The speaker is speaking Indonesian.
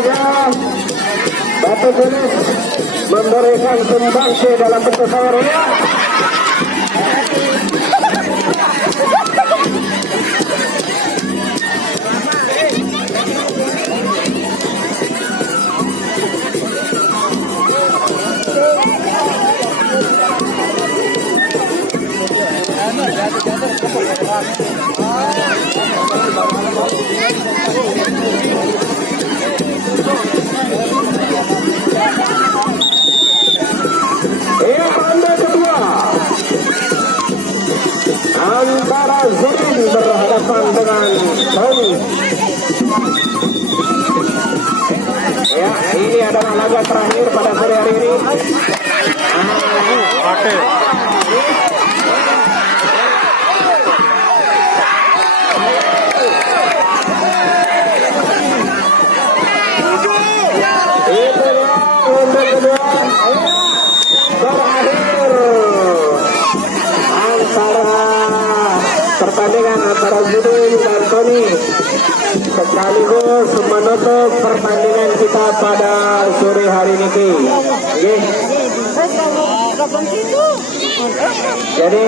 saja Batu Tulis memberikan sumbangsi dalam bentuk sahuriah. Tanda kedua antara Zurin berhadapan dengan Tony. Ya, ini adalah laga terakhir pada sore hari ini. Pertandingan antara Zurin dan Tony sekaligus menutup pertandingan kita pada sore hari ini. Jadi